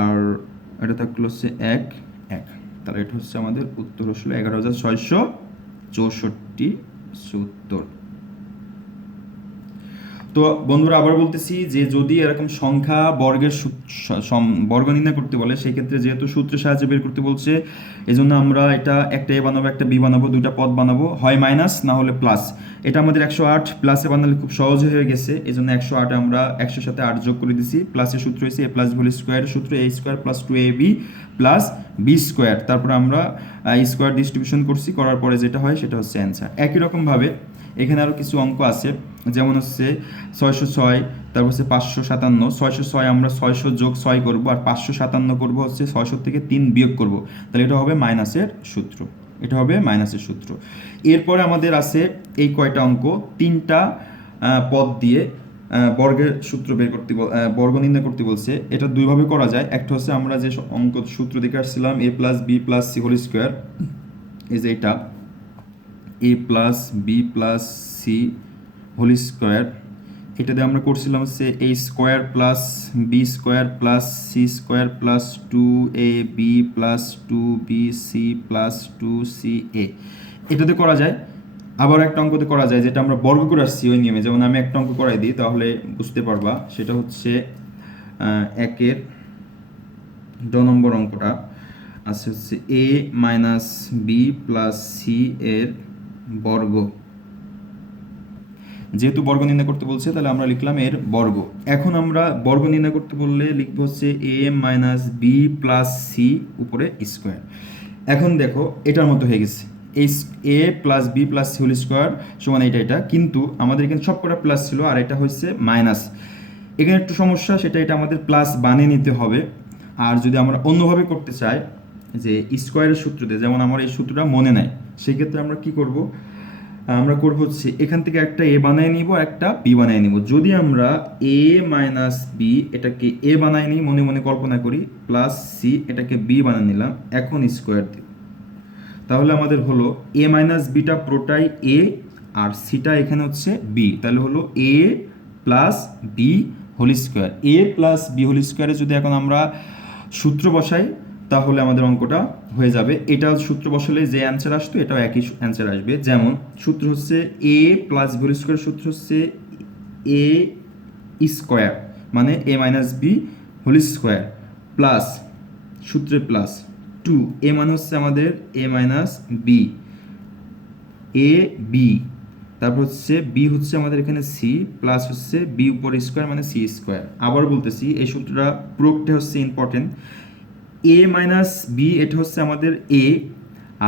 আর এটা থাকলো হচ্ছে 1, তাহলে এটা হচ্ছে আমাদের উত্তর আসলে 11,664 উত্তর। তো বন্ধুরা আবার বলতেছি যে যদি এরকম সংখ্যা বর্গের বর্গ নির্ণয় করতে বলে, সেই ক্ষেত্রে যেহেতু সূত্রের সাহায্যে বের করতে বলছে, এজন্য আমরা এটা একটা এ বানাবো, একটা বি বানাবো, দুটা পদ বানাবো, হয় মাইনাস না হলে প্লাস। এটা আমাদের 108 প্লাসে বানালে খুব সহজ হয়ে গেছে, এজন্য 108 আমরা 100 সাথে 8 যোগ করে দিছি। প্লাসের সূত্র হয়েছে এ প্লাস হোল স্কোয়ারের সূত্র a square plus 2ab plus b square. তারপরে আমরা স্কোয়ার ডিস্ট্রিবিউশন করছি, করার পরে যেটা হয় সেটা হচ্ছে অ্যান্সার। একই রকমভাবে এখানে আরও কিছু অঙ্ক আছে, যেমন হচ্ছে 606, তারপর হচ্ছে 557। 606 আমরা 600 যোগ 6 করবো, আর 557 করবো হচ্ছে 600 থেকে 3 বিয়োগ করব। তাহলে এটা হবে মাইনাসের সূত্র, এটা হবে মাইনাসের সূত্র। এরপরে আমাদের আছে এই কয়টা অঙ্ক, 3টা পদ দিয়ে বর্গের সূত্র বের করতে, বর্গ নির্ণয় করতে বলছে। এটা দুইভাবে করা যায়। একটা হচ্ছে আমরা যে অঙ্ক সূত্র দেখে আসছিলাম a plus b plus c whole square, এই যে এটা a plus b plus c whole square, এটাতে আমরা করছিলাম হচ্ছে a square plus b square plus c square plus 2ab plus 2bc plus 2ca। এটাতে করা যায়। আবার একটা অঙ্কতে করা যায়, যেটা আমরা বর্গ করে আসছি ওই নিয়মে। যেমন আমি একটা অঙ্ক করাই দিই তাহলে বুঝতে পারবা। সেটা হচ্ছে 1-এর নম্বর অঙ্কটা আছে হচ্ছে a minus b plus C এর বর্গ। যেহেতু বর্গ নির্ণয় করতে বলছে তাহলে আমরা লিখলাম এর বর্গ। এখন আমরা বর্গ নির্ণয় করতে বললে লিখবো হচ্ছে a minus b plus c উপরে স্কোয়ার। এখন দেখো এটার মতো হয়ে গেছে, এই a plus b plus c whole square সমান এটা, কিন্তু আমাদের এখানে সব কটা প্লাস ছিল আর এটা হচ্ছে মাইনাস। এখানে একটু সমস্যা, সেটা এটা আমাদের প্লাস বানিয়ে নিতে হবে। আর যদি আমরা অন্যভাবে করতে চাই যে স্কোয়ারের সূত্র দিয়ে, যেমন আমার এই সূত্রটা মনে নাই, সেক্ষেত্রে আমরা কি করব, আমরা করব হচ্ছে এখান থেকে একটা এ বানিয়ে নিব, একটা বি বানিয়ে নিব। যদি আমরা এ মাইনাস বি এটাকে এ বানিয়ে নিই, মনে মনে কল্পনা করি, প্লাস সি এটাকে বি বানিয়ে নিলাম, এখন স্কোয়ার দিই, তাহলে আমাদের হলো এ মাইনাস বিটা পুরোটাই এ আর সিটা এখানে হচ্ছে বি, তাহলে হলো এ প্লাস বি হোল স্কোয়ার। এ প্লাস বি হোল স্কোয়ারে যদি এখন আমরা সূত্র বসাই তাহলে আমাদের অঙ্কটা হয়ে যাবে। এটা সূত্র বসালে যে অ্যান্সার আসতো এটাও একই অ্যান্সার আসবে। যেমন সূত্র হচ্ছে a plus b whole square, সূত্র হচ্ছে এ স্কোয়ার মানে a minus b whole square plus সূত্রে প্লাস টু এ মানে হচ্ছে আমাদের a minus b a b, তারপর হচ্ছে বি হচ্ছে আমাদের এখানে সি, প্লাস হচ্ছে বি উপর স্কোয়ার মানে সি স্কোয়ার। আবার বলতেছি এই সূত্রটা পুরোটা হচ্ছে ইম্পর্টেন্ট। এ মাইনাস বি এটা হচ্ছে আমাদের এ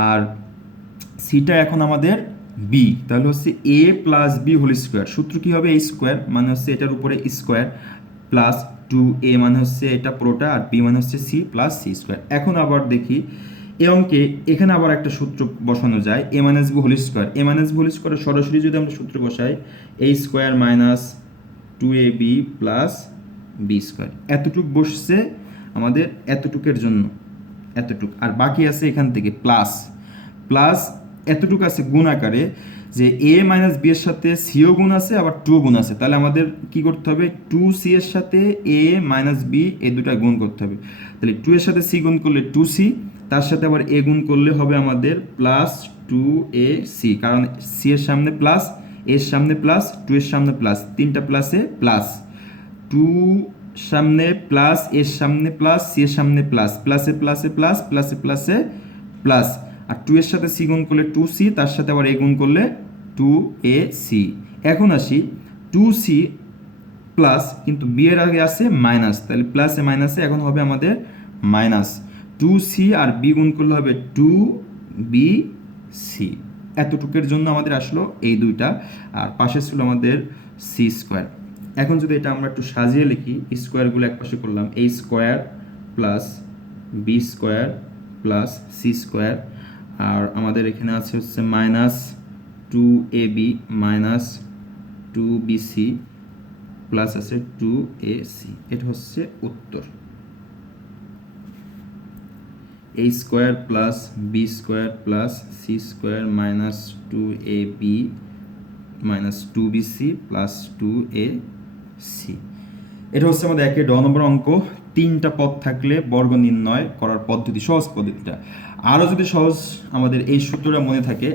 আর সিটা এখন আমাদের বি, তাহলে হচ্ছে a plus b whole square. সূত্র কী হবে, এ স্কোয়ার মানে হচ্ছে এটার উপরে স্কোয়ার প্লাস টু এ মানে হচ্ছে এটা পুরোটা আর বি মানে হচ্ছে সি প্লাস সি স্কোয়ার। এখন আবার দেখি এ অঙ্কে এখানে আবার একটা সূত্র বসানো যায়, এ মাইনাস বি হোল স্কোয়ার। এ মাইনাস বি হোল স্কোয়ার সরাসরি যদি আমরা সূত্র বসাই, এ square minus two a B plus b square, এতটুক বসছে আমাদের এতটুকের জন্য, এতটুক। আর বাকি আছে এখান থেকে প্লাস প্লাস এতটুকু আছে গুণ আকারে, যে এ মাইনাস বি এর সাথে সিও গুণ আছে আবার টু গুণ আছে, তাহলে আমাদের কি করতে হবে, টু সি এর সাথে এ মাইনাস বি এই দুটা গুণ করতে হবে। তাহলে টু এর সাথে সি গুণ করলে টু সি, তার সাথে আবার এ গুণ করলে হবে আমাদের প্লাস টু এ সি, কারণ সি এর সামনে প্লাস, এর সামনে প্লাস, টু এর সামনে প্লাস, তিনটা প্লাসে প্লাস, টু সামনে প্লাস, এর সামনে প্লাস, সি এর সামনে প্লাস, প্লাসে প্লাসে প্লাস, প্লাসে প্লাসে প্লাস, আর টু এর সাথে সি গুণ করলে টু সি, তার সাথে আবার এ গুণ করলে টু এ সি। এখন আসি টু সি প্লাস, কিন্তু বি এর আগে আছে মাইনাস, তাহলে প্লাসে মাইনাসে এখন হবে আমাদের মাইনাস টু সি, আর বি গুণ করলে হবে টু বি সি। এতটুকের জন্য আমাদের আসলো এই দুইটা, আর পাশে ছিল আমাদের সি স্কোয়ার। এখন যদি এটা আমরা একটু সাজিয়ে লিখি, স্কোয়ারগুলো এক পাশে করলাম, a square plus b square plus c square, আর আমাদের এখানে আছে হচ্ছে minus two a b minus two b c plus আছে টু এ সি। এটা হচ্ছে উত্তর। A square plus b square plus c square minus two a b minus two b c plus two a c. এটা হচ্ছে আমাদের একে ড নম্বর অঙ্ক। তিনটা পদ থাকলে বর্গ নির্ণয় করার পদ্ধতি, সহজ পদ্ধতিটা। আরও যদি সহজ আমাদের এই সূত্রটা মনে থাকে,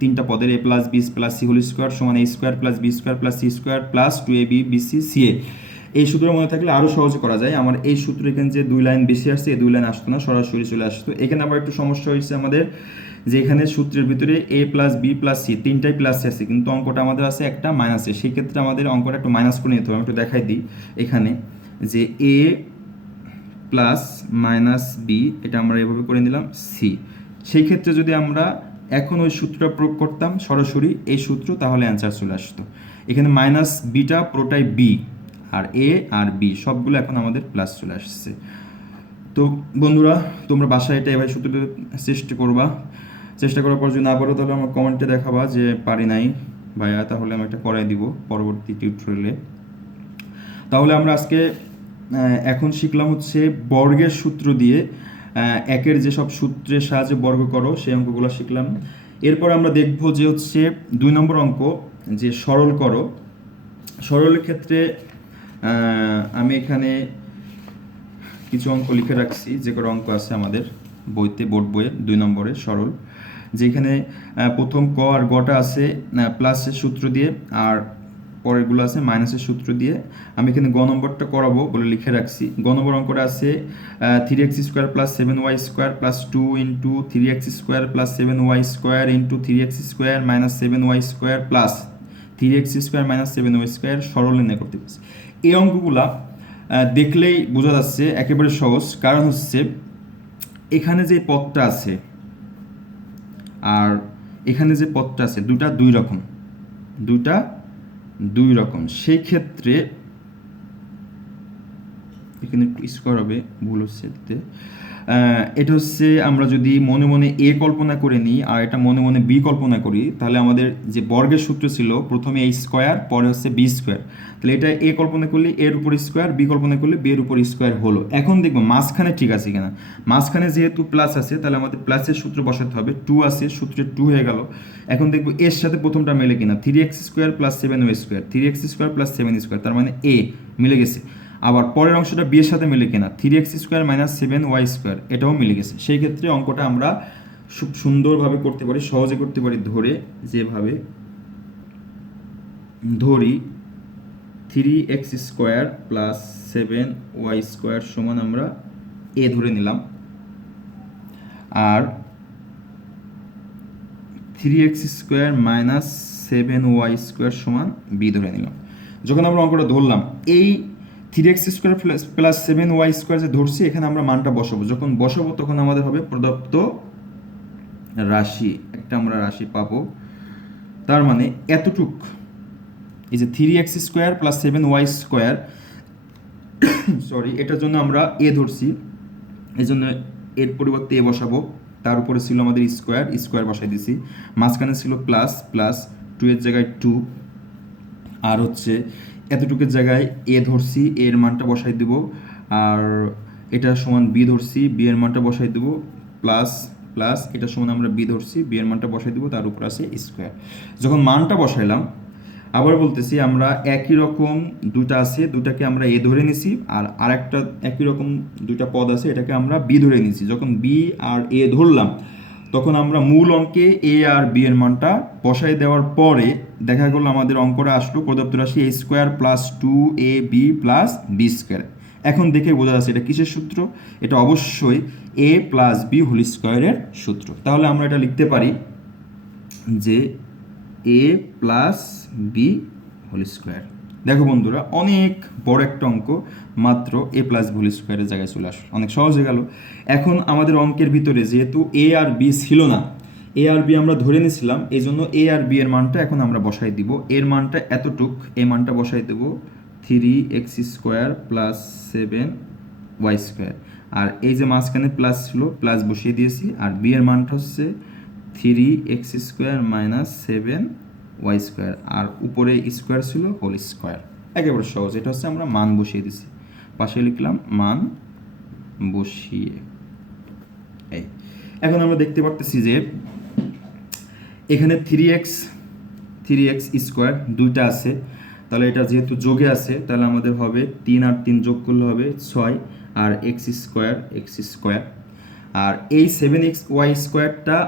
তিনটা পদের a plus b plus c whole square সমান a square plus b square plus c square plus two a b b c c a, এই সূত্র মনে থাকলে আরও সহজে করা যায়। আমার এই সূত্র এখানে যে দুই লাইন বেশি আসছে, এই দুই লাইন আসতো না, সরাসরি চলে আসতো। এখানে আবার একটু সমস্যা হয়েছে আমাদের, যে এখানে সূত্রের ভিতরে এ প্লাস বি প্লাস সি তিনটাই প্লাস আছে, কিন্তু অঙ্কটা আমাদের আছে একটা মাইনাসে, সেই ক্ষেত্রে আমাদের অঙ্কটা একটু মাইনাস করে নিতে হবে। আমি একটু দেখাই দিই এখানে, যে এ প্লাস মাইনাস বি এটা আমরা এভাবে করে নিলাম সি। সেই ক্ষেত্রে যদি আমরা এখন ওই সূত্রটা প্রয়োগ করতাম সরাসরি এই সূত্র, তাহলে অ্যান্সার চলে আসতো। এখানে মাইনাস বিটা পুরোটাই বি, আর এ আর বি সবগুলো এখন আমাদের প্লাস চলে আসছে। তো বন্ধুরা, তোমরা বাসায় এটা এভাবে সূত্রটা চেষ্টা করবা, চেষ্টা করার পর যদি না পারো তাহলে আমার কমেন্টে দেখাবা যে পারি নাই ভাইয়া, তাহলে আমি এটা করাই দিব পরবর্তী টিউটোরিয়ালে। তাহলে আমরা আজকে এখন শিখলাম হচ্ছে বর্গের সূত্র দিয়ে একের যেসব সূত্রের সাহায্যে বর্গ করো সেই অঙ্কগুলো শিখলাম। এরপর আমরা দেখব যে হচ্ছে 2 নম্বর অঙ্ক, যে সরল করো। সরলের ক্ষেত্রে আমি এখানে কিছু অঙ্ক লিখে রাখছি, যে কোনো অঙ্ক আছে আমাদের বইতে, বোর্ড বইয়ে 2 নম্বরে সরল, যেখানে প্রথম ক আর গটা আছে প্লাসের সূত্র দিয়ে, আর পরেরগুলো আছে মাইনাসের সূত্র দিয়ে। আমি এখানে গ নম্বরটা করাবো বলে লিখে রাখছি। গ নম্বর অঙ্কটা আছে 3x square plus 7y square plus 2 into 3x square plus 7y square into 3x square minus 7y square plus 3x square minus 7y square সরল নির্ণয় করতে পারছি। এই অঙ্কগুলা দেখলেই বোঝা যাচ্ছে একেবারে সহজ, কারণ হচ্ছে এখানে যে পদটা আছে আর এখানে যে পদটা আছে দুটা দুই রকম, সেই ক্ষেত্রে এখানে একটু স্কোয়ার হবে, ভুল হচ্ছে এতে। এটা হচ্ছে আমরা যদি মনে মনে এ কল্পনা করে নিই আর এটা মনে মনে বি কল্পনা করি, তাহলে আমাদের যে বর্গের সূত্র ছিল প্রথমে এ স্কোয়ার, পরে হচ্ছে বি স্কোয়ার, তাহলে এটা এ কল্পনা করলে এর উপর স্কোয়ার, বি কল্পনা করলে বি এর উপর স্কোয়ার হলো। এখন দেখবো মাঝখানে ঠিক আছে কিনা। মাঝখানে যেহেতু প্লাস আছে তাহলে আমাদের প্লাসের সূত্র বসাতে হবে, 2 আছে, সূত্রে 2 হয়ে গেল। এখন দেখবো এর সাথে প্রথমটা মেলে কিনা, 3x square plus 7y square, 3x square plus 7 square, তার মানে এ মিলে গেছে। আবার পরের অংশটা বি এর সাথে মিলে কিনা, 3x square minus 7y square, এটাও মিলে গেছে। সেই ক্ষেত্রে অঙ্কটা আমরা খুব সুন্দরভাবে করতে পারি, সহজে করতে পারি। ধরে যেভাবে ধরি 3x square plus 7y square সমান আমরা এ ধরে নিলাম, আর 3x square minus 7y square সমান বি ধরে নিলাম। যখন আমরা অঙ্কটা ধরলাম, এই 3x square plus 7y square যে ধরছি, এখানে আমরা মানটা বসাবো। যখন বসাবো তখন আমাদের হবে প্রদত্ত রাশি, একটা আমরা রাশি পাবো। তার মানে এতটুক, এই যে 3x square plus 7y square, sorry, এটার জন্য আমরা এ ধরছি, এই জন্য এর পরিবর্তে এ বসাবো। তার উপরে ছিল আমাদের স্কোয়ার, স্কোয়ার বসাই দিছি। মাঝখানে ছিল প্লাস, প্লাস 2 এর জায়গায় 2, আর হচ্ছে এতটুকুর জায়গায় এ ধরছি, এর মানটা বসাই দেব। আর এটা সমান বি ধরছি, বি এর মানটা বসাই দেব, প্লাস প্লাস এটা সমান আমরা বি ধরছি, বি এর মানটা বসাই দেব, তার উপর আছে স্কোয়ার। যখন মানটা বসাইলাম, আবার বলতেছি আমরা একই রকম দুটা আছে, দুটাকে আমরা এ ধরে নিছি, আর আরেকটা একই রকম দুটা পদ আছে, এটাকে আমরা বি ধরে নিছি। যখন বি আর এ ধরলাম, তখন আমরা মূল অঙ্কে এ আর বি এর মানটা বসাই দেওয়ার পরে দেখা গেল আমাদের অঙ্কটা আসলো প্রদত্ত রাশি a square plus 2ab plus b square. এখন দেখে বোঝা যাচ্ছে এটা কিসের সূত্র, এটা অবশ্যই এ প্লাস বি হোল স্কোয়ারের সূত্র। তাহলে আমরা এটা লিখতে পারি যে এ প্লাস বি হোল স্কোয়ার। দেখো বন্ধুরা, অনেক বড় একটা অঙ্ক, মাত্র এ প্লাস বি হোল স্কোয়ারের জায়গায় চলে আসলো, অনেক সহজ হয়ে গেল। এখন আমাদের অঙ্কের ভিতরে যেহেতু এ আর বি ছিল না, এ আর বি আমরা ধরে নিয়েছিলাম, এই জন্য এ আর বি এর মানটা এখন আমরা বসাই দিব। এর মানটা এতটুক, এই মানটা বসাই দেব 3x square plus 7y square, আর এই যে মাঝখানে প্লাস ছিল, প্লাস বসিয়ে দিয়েছি। আর বি এর মানটা হচ্ছে 3x square minus 7y square, আর উপরে স্কোয়ার ছিল হোল স্কোয়ার। একেবারে সহজ, এটা হচ্ছে আমরা মান বসিয়ে দিছি, পাশে লিখলাম মান বসিয়ে। এই এখন আমরা দেখতে পারতেছি যে এখানে 3x স্কোয়ার দুইটা আছে, তাহলে এটা যেহেতু যোগে আছে, তাহলে আমাদের হবে 3 আর 3 যোগ করলে হবে 6, আর x স্কোয়ার। আর এই 7xy স্কোয়ারটা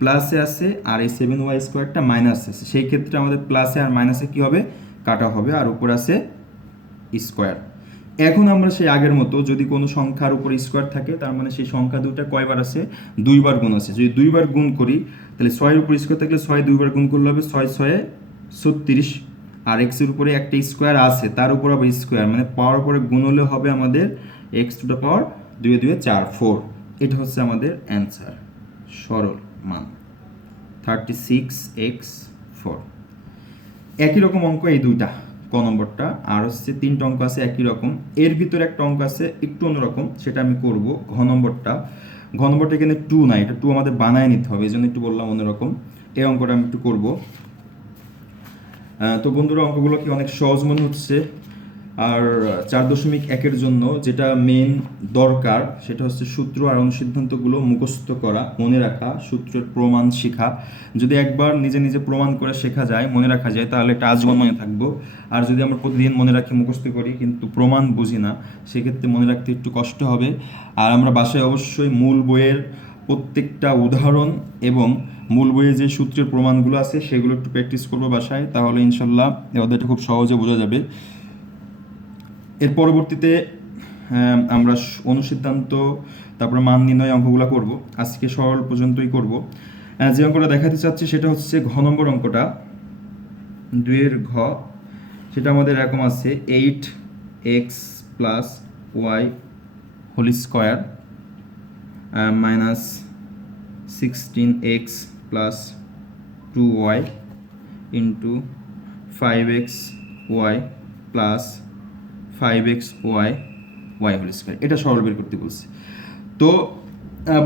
প্লাসে আছে, আর এই 7y স্কোয়ারটা মাইনাসে আছে। সেই ক্ষেত্রে আমাদের প্লাসে আর মাইনাসে কী হবে, কাটা হবে, আর উপর আছে স্কোয়ার। এখন আমরা সেই আগের মতো যদি কোনো সংখ্যার উপর স্কোয়ার থাকে, তার মানে সেই সংখ্যা দুটা কয়বার আছে, 2 বার গুণ আছে। যদি 2 বার গুণ করি, তাহলে 6 এর উপর স্কোয়ার থাকলে 6 2 বার গুণ করলে হবে 6 6 36, আর এক্সের উপরে একটা স্কোয়ার আছে, তার উপর আবার স্কোয়ার, মানে পাওয়ার উপরে গুণ হলে হবে আমাদের এক্স টু দ্য পাওয়ার 2 2 4 4। এটা হচ্ছে আমাদের অ্যান্সার, সরল মান 36x4। একই রকম অঙ্ক এই দুইটা, ক নম্বরটা, আর হচ্ছে 3টা অঙ্ক আছে একই রকম। এর ভিতরে একটা অঙ্ক আছে একটু অন্যরকম, সেটা আমি করব ঘ নম্বরটা। ঘ নম্বরটা এখানে 2 নাই, এটা 2 আমাদের বানায় নিতে হবে, এই জন্য একটু বললাম অন্যরকম। এই অঙ্কটা আমি একটু করব। তো বন্ধুরা, অঙ্কগুলো কি অনেক সহজ মনে হচ্ছে? আর 4.1-এর জন্য যেটা মেন দরকার সেটা হচ্ছে সূত্র আর অনুসিদ্ধান্তগুলো মুখস্থ করা, মনে রাখা, সূত্রের প্রমাণ শেখা। যদি একবার নিজে নিজে প্রমাণ করে শেখা যায়, মনে রাখা যায়, তাহলে এটা আজীবন মনে থাকবো। আর যদি আমরা প্রতিদিন মনে রাখি, মুখস্থ করি, কিন্তু প্রমাণ বুঝি না, সেক্ষেত্রে মনে রাখতে একটু কষ্ট হবে। আর আমরা বাসায় অবশ্যই মূল বইয়ের প্রত্যেকটা উদাহরণ এবং মূল বইয়ে যে সূত্রের প্রমাণগুলো আছে সেগুলো একটু প্র্যাকটিস করবো বাসায়, তাহলে ইনশাল্লাহ এই অধ্যায়টা খুব সহজে বোঝা যাবে। এর পরবর্তীতে আমরা অনুসিদ্ধান্ত, তারপরে মান নির্ণয় অঙ্কগুলো করব। আজকে সরল পর্যন্তই করব। যে অঙ্কটা দেখাতে চাচ্ছি সেটা হচ্ছে ঘ নম্বর অঙ্কটা, 2-এর ঘ। সেটা আমাদের এরকম আছে 8x plus y whole square minus 16x plus 2y into 5xy plus 5xy y whole square, এটা সরল বের করতে বলছে। তো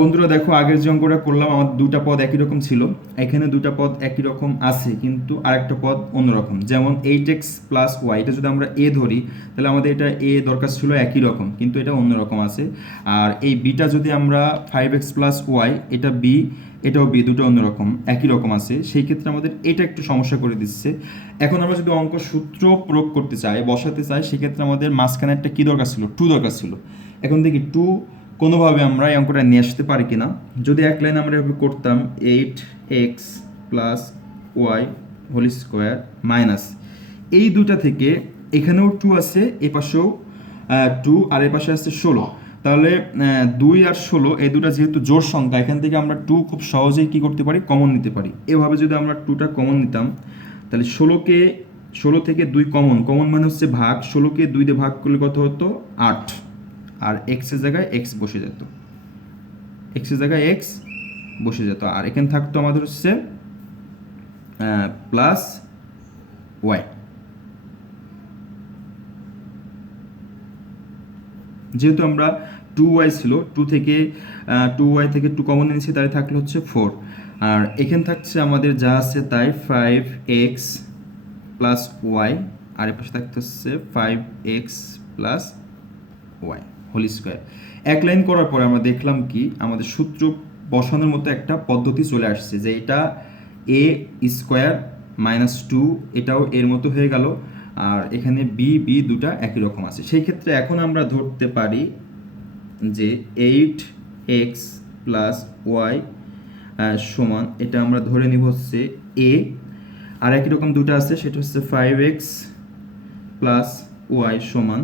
বন্ধুরা দেখো, আগের যে অঙ্কটা করলাম আমাদের দুটা পদ একই রকম ছিল, এখানে দুটা পদ একই রকম আছে কিন্তু আরেকটা পদ অন্যরকম। যেমন 8x প্লাস ওয়াই, এটা যদি আমরা এ ধরি তাহলে আমাদের এটা এ দরকার ছিল একই রকম, কিন্তু এটা অন্যরকম আছে। আর এই বিটা যদি আমরা 5x প্লাস ওয়াই, এটা বি, এটাও বি, দুটো অন্যরকম, একই রকম আছে, সেই ক্ষেত্রে আমাদের এটা একটু সমস্যা করে দিচ্ছে। এখন আমরা যদি অঙ্ক সূত্র প্রয়োগ করতে চাই, বসাতে চাই, সেক্ষেত্রে আমাদের মাঝখানে একটা কী দরকার ছিল, টু দরকার ছিল। এখন দেখি টু কোনোভাবে আমরা এই অঙ্কটা নিয়ে আসতে পারি কিনা। যদি এক লাইন আমরা এভাবে করতাম 8x plus y whole square minus, এই দুটা থেকে এখানেও টু আছে, এ পাশেও টু, আর এ পাশে আছে 16, তাহলে 2 আর 16 এই দুটা যেহেতু জোড় সংখ্যা, এখান থেকে আমরা টু খুব সহজেই কী করতে পারি, কমন নিতে পারি। এভাবে যদি আমরা টুটা কমন নিতাম তাহলে 16 থেকে 2 কমন, কমন মানে হচ্ছে ভাগ, 16কে 2 দিয়ে ভাগ করলে কত হতো, 8, আর এক্সের জায়গায় এক্স বসে যেত, এক্সের জায়গায় এক্স বসে যেত, আর এখানে থাকতো আমাদের হচ্ছে প্লাস ওয়াই। যেহেতু আমরা 2y ছিল, 2y থেকে 2 কমন নিয়েছি, তাই থাকলে হচ্ছে 4, আর এখানে থাকছে আমাদের যা আছে তাই 5x প্লাস ওয়াই, আর এর পাশে থাকতে হচ্ছে 5x plus y whole square. এক লাইন করার পরে আমরা দেখলাম কি, আমাদের সূত্র বসানোর মতো একটা পদ্ধতি চলে আসছে, যে এটা এ স্কোয়ার মাইনাস 2, এটাও এর মতো হয়ে গেল, আর এখানে বি বি দুটা একই রকম আছে। সেই ক্ষেত্রে এখন আমরা ধরতে পারি যে 8x প্লাস ওয়াই সমান, এটা আমরা ধরে নিব হচ্ছে এ, আর একই রকম দুটো আছে, সেটা হচ্ছে 5x প্লাস ওয়াই সমান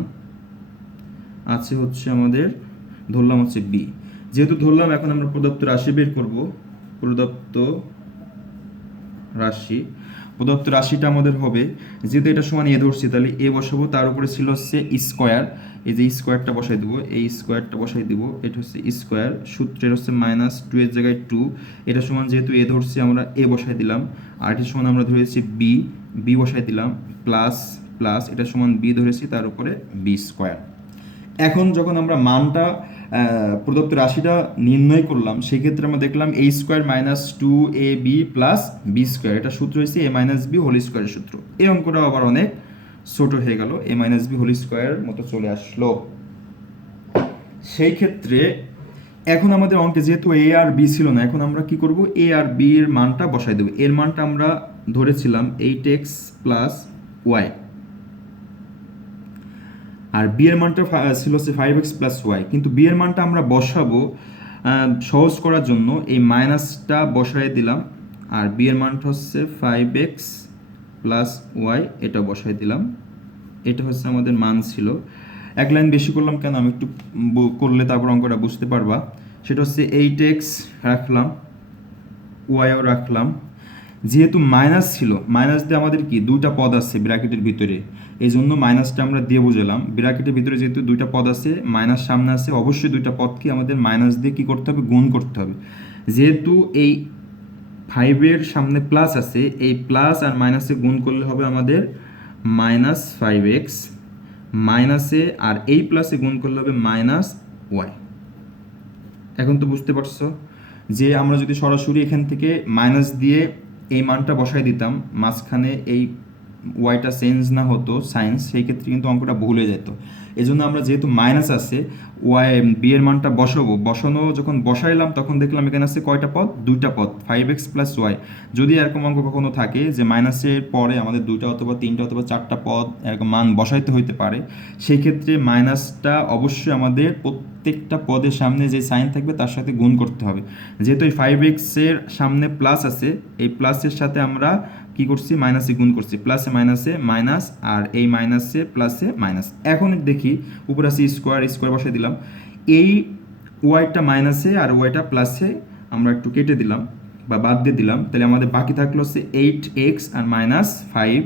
আছে হচ্ছে আমাদের, ধরলাম হচ্ছে বি। যেহেতু ধরলাম, এখন আমরা প্রদত্ত রাশি বের করব। প্রদত্ত রাশিটা আমাদের হবে, যেহেতু এটা সমান এ ধরছি, তাহলে এ বসাবো, তার উপরে ছিল হচ্ছে স্কোয়ার, এই যে স্কোয়ারটা বসাই দেবো, এই স্কোয়ারটা বসাই দেবো, এটা হচ্ছে স্কোয়ার, সূত্রের হচ্ছে মাইনাস 2 এর জায়গায় 2, এটা সমান যেহেতু এ ধরছি আমরা এ বসাই দিলাম, আর এটা সমান আমরা ধরেছি বি বসাই দিলাম, প্লাস প্লাস এটা সমান বি ধরেছি, তার উপরে বি স্কোয়ার। এখন যখন আমরা মানটা প্রদত্ত রাশিটা নির্ণয় করলাম, সেক্ষেত্রে আমরা দেখলাম a square minus 2ab plus b square, এটা সূত্র হয়েছে এ মাইনাস বি হোল স্কোয়ারের সূত্র। এই অঙ্কটা আবার অনেক ছোট হয়ে গেল, এ মাইনাস বি হোল স্কোয়ার মতো চলে আসলো। সেই ক্ষেত্রে এখন আমাদের অঙ্কে যেহেতু এ আর বি ছিল না, এখন আমরা কি করব, এ আর বি এর মানটা বসাই দেবো। এর মানটা আমরা ধরেছিলাম 8x প্লাস ওয়াই, আর বি এর মানটা ছিল হচ্ছে 5x প্লাস ওয়াই, কিন্তু বি এর মানটা আমরা বসাবো সহজ করার জন্য এই মাইনাসটা বসাই দিলাম, আর বি এর মানটা হচ্ছে 5x প্লাস ওয়াই, এটা বসাই দিলাম, এটা হচ্ছে আমাদের মান ছিল। এক লাইন বেশি করলাম কেন, আমি একটু করলে তারপর অঙ্কটা বুঝতে পারবা। সেটা হচ্ছে 8x রাখলাম, ওয়াইও রাখলাম, যেহেতু মাইনাস ছিল, মাইনাস দিয়ে আমাদের কি দুইটা পদ আছে ব্র্যাকেটের ভিতরে, এই জন্য মাইনাসটা আমরা দিয়ে বুঝলাম। ব্র্যাকেটের ভিতরে যেহেতু দুইটা পদ আছে, মাইনাস সামনে আছে, অবশ্যই দুইটা পদকে আমাদের মাইনাস দিয়ে কি করতে হবে, গুণ করতে হবে। যেহেতু এই 5-এর সামনে প্লাস আছে, এই প্লাস আর মাইনাসে গুণ করলে হবে আমাদের মাইনাস 5x, মাইনাসে আর এই প্লাসে গুণ করলে হবে মাইনাস ওয়াই। এখন তো বুঝতে পারছো যে আমরা যদি সরাসরি এখান থেকে মাইনাস দিয়ে এই মানটা বসাই দিতাম, মাঝখানে এই ওয়াইটা চেঞ্জ না হতো সাইন্স, সেই ক্ষেত্রে কিন্তু অঙ্কটা ভুল হয়ে যেত। এই জন্য আমরা যেহেতু মাইনাস আছে, ওয়াই বি এর মানটা বসানো যখন বসাইলাম, তখন দেখলাম এখানে আছে কয়টা পদ, দুইটা পদ, 5x প্লাস ওয়াই। যদি এরকম অঙ্ক কখনো থাকে যে মাইনাসের পরে আমাদের দুইটা অথবা তিনটা অথবা চারটা পদ এরকম মান বসাইতে হইতে পারে, সেই ক্ষেত্রে মাইনাসটা অবশ্যই আমাদের প্রত্যেকটা পদের সামনে যে সাইন থাকবে তার সাথে গুণ করতে হবে। যেহেতু এই 5x এর সামনে প্লাস আছে, এই প্লাসের সাথে আমরা কি করছি, মাইনাসে গুণ করছি, প্লাসে মাইনাসে মাইনাস, আর এই মাইনাসে প্লাসে মাইনাস। এখন দেখি উপরে আছে স্কোয়ার বসাই দিলাম, এই ওয়াইটা মাইনাসে আর ওয়াইটা প্লাসে আমরা একটু কেটে দিলাম বা বাদ দিয়ে দিলাম, তাহলে আমাদের বাকি থাকলো হচ্ছে 8x আর মাইনাস 5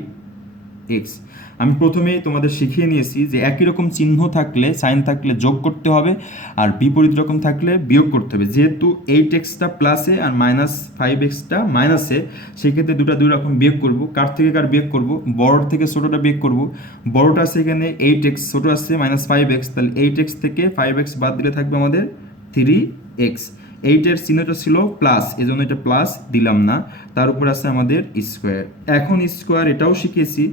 এক্স। আমি প্রথমেই তোমাদের শিখিয়ে নিয়েছি যে একই রকম চিহ্ন থাকলে, সাইন থাকলে যোগ করতে হবে, আর বিপরীত রকম থাকলে বিয়োগ করতে হবে। যেহেতু 8x-টা প্লাসে আর -5x-টা মাইনাসে, সেক্ষেত্রে দুই রকম বিয়োগ করব। কার থেকে কার বিয়োগ করব? বড় থেকে ছোটোটা বিয়োগ করব। বড়টা আছে এখানে 8x, ছোটো আছে -5x, তাহলে 8x থেকে 5x বাদ দিলে থাকবে আমাদের 3x। 8-এর চিহ্নটা ছিল প্লাস, এজন্য এটা প্লাস দিলাম না। তার উপর আছে আমাদের স্কোয়ার। এখন স্কোয়ার এটাও শিখেছি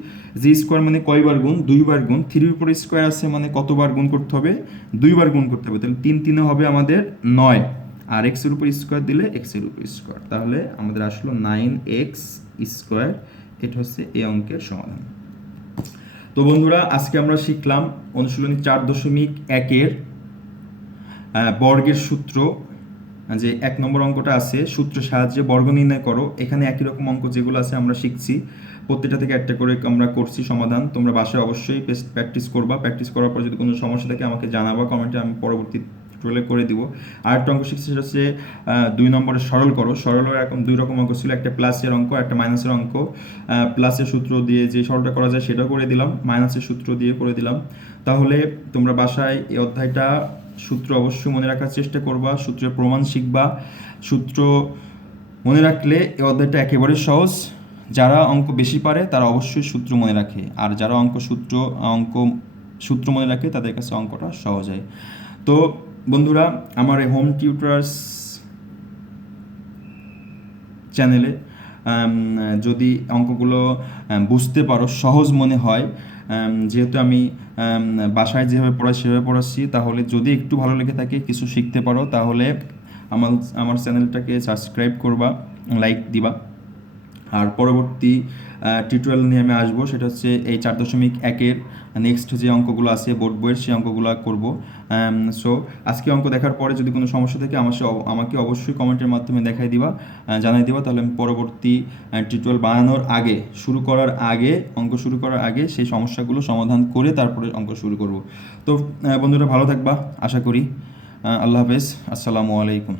যে স্কোয়ার মানে কয়বার গুণ? 2বার গুণ। 3-র উপর স্কোয়ার আছে মানে কতবার গুণ করতে হবে? 2বার গুণ করতে হবে। তাহলে 3 হবে আমাদের 9, আর এক্সের উপর স্কোয়ার দিলে এক্সের উপর স্কোয়ার, তাহলে আমাদের আসলো 9x স্কোয়ার। এটা হচ্ছে এই অঙ্কের সমাধান। তো বন্ধুরা, আজকে আমরা শিখলাম অনুশীলনী 4.1-এর বর্গের সূত্র। যে 1 নম্বর অঙ্কটা আছে, সূত্রের সাহায্যে বর্গ নির্ণয় করো। এখানে একই রকম অঙ্ক যেগুলো আছে আমরা শিখছি, প্রত্যেকটা থেকে একটা করে আমরা করছি সমাধান। তোমরা বাসায় অবশ্যই প্র্যাকটিস করবা। প্র্যাকটিস করার পর যদি কোনো সমস্যা থাকে আমাকে জানাবা কমেন্টে, আমি পরবর্তী টিউটোরিয়ালে করে দিব। আর একটা অঙ্ক শিখছি, সেটা হচ্ছে 2 নম্বরে সরল করো। সরলের এরকম 2 রকম অঙ্ক ছিল, একটা প্লাসের অঙ্ক, একটা মাইনাসের অঙ্ক। প্লাসের সূত্র দিয়ে যে সরলটা করা যায় সেটাও করে দিলাম, মাইনাসের সূত্র দিয়ে করে দিলাম। তাহলে তোমরা বাসায় এই অধ্যায়টা সূত্র অবশ্যই মনে রাখার চেষ্টা করবা, সূত্রের প্রমাণ শিখবা। সূত্র মনে রাখলে এই অধ্যায়টা একেবারে সহজ। যারা অঙ্ক বেশি পারে তারা অবশ্যই সূত্র মনে রাখে, আর যারা সূত্র মনে রাখে তাদের কাছে অঙ্কটা সহজ হয়। তো বন্ধুরা, আমার এই হোম টিউটর্স চ্যানেলে যদি অঙ্কগুলো বুঝতে পারো, সহজ মনে হয়, যেহেতু আমি বাসায় যেভাবে পড়াই সেভাবে পড়াচ্ছি, তাহলে যদি একটু ভালো লেগে থাকে, কিছু শিখতে পারো, তাহলে আমার চ্যানেলটাকে সাবস্ক্রাইব করবা, লাইক দিবা। আর পরবর্তী টিউটোরিয়াল নিয়ে আমি আসবো, সেটা হচ্ছে এই 4.1-এর নেক্সট যে অঙ্কগুলো আছে বোর্ড বইয়ের, সেই অঙ্কগুলো করব। সো আজকে অঙ্ক দেখার পরে যদি কোনো সমস্যা থাকে আমাকে অবশ্যই কমেন্টের মাধ্যমে জানাই দিবা। তাহলে আমি পরবর্তী টিউটোরিয়াল বানানোর আগে, অঙ্ক শুরু করার আগে সেই সমস্যাগুলো সমাধান করে তারপরে অঙ্ক শুরু করব। তো বন্ধুরা, ভালো থাকবা আশা করি। আল্লাহ হাফেজ, আসসালামু আলাইকুম।